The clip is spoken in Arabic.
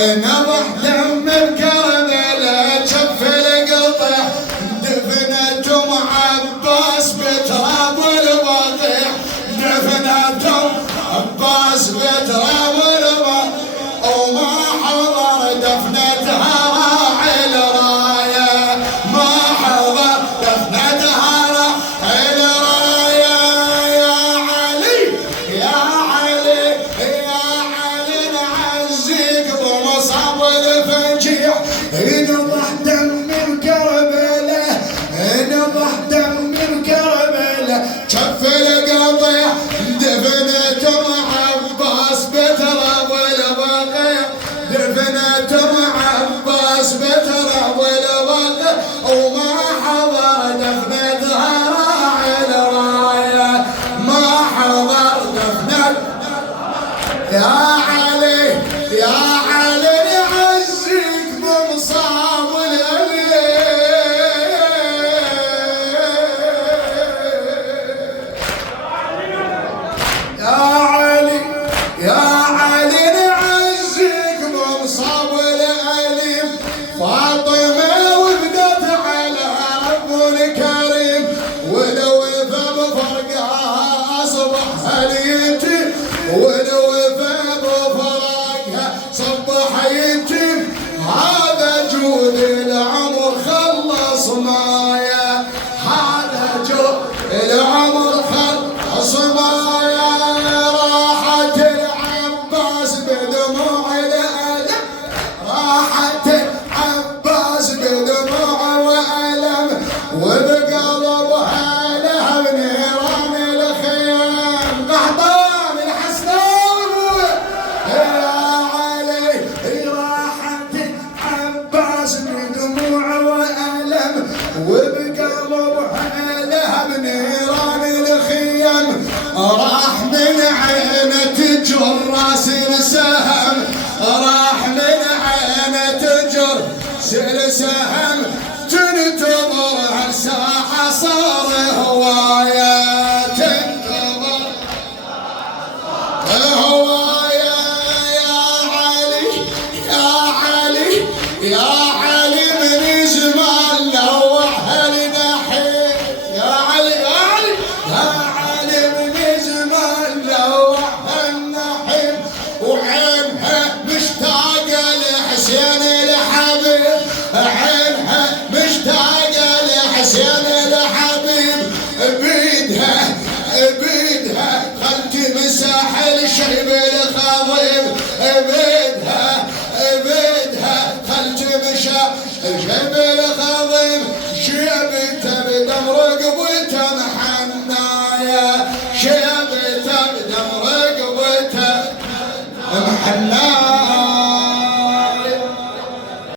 نضح دم بكربلاء جف القطع دفنتم عباس بتراب البقيع دفنتم عباس بتراب البقيع وما حضر دفنتها راعي الراية ما حضر دفنتها راعي الراية يا علي يا علي يا علي نعزيك بمصاب الفجيع نضح دم كربلاء نضح دم كربلاء جف القطيع دفنتم عباس بتراب البقيع دفنتم عباس بتراب البقيع وما حضر دفنتها راعي الراية ما حضر دفنتها يا علي يا علي يعزيك بمصاب الأليل يا علي يا علي نعزيك بمصاب الأليم فاطمة وبدت على رب الكريم ولو بفرقها أصبح اليتيم ولو بفرقها صبح يتيم هذا جود العمر خلص مايا هذا جود العمر خلص مايا راحت العباس بدموع الألم راحت العباس بدموع وألم وبقلبها لهب نيران الخيام قحطان الحسناوي يا علي راحت العباس بدموع وألم وبقلبها لهب نيران الخيام راح من عينه تجر راس السهم راح من عينه تجر سهم تنتظر الساحة صار هواية تنتظر هواية يا علي يا علي يا علي من زمان لوح النحيل يا علي يا علي يا علي من زمان لوح النحيل وعينها مشتاقة لحسين الحبيب عينها مشتاقة لحسين الحبيب بيدها بيدها خل تمسح الشيب الخضيب بيدها بيدها خل تمسح الشيب الخضيب شيبته بدم رقبته محنايا شيبته بدم رقبته محنايا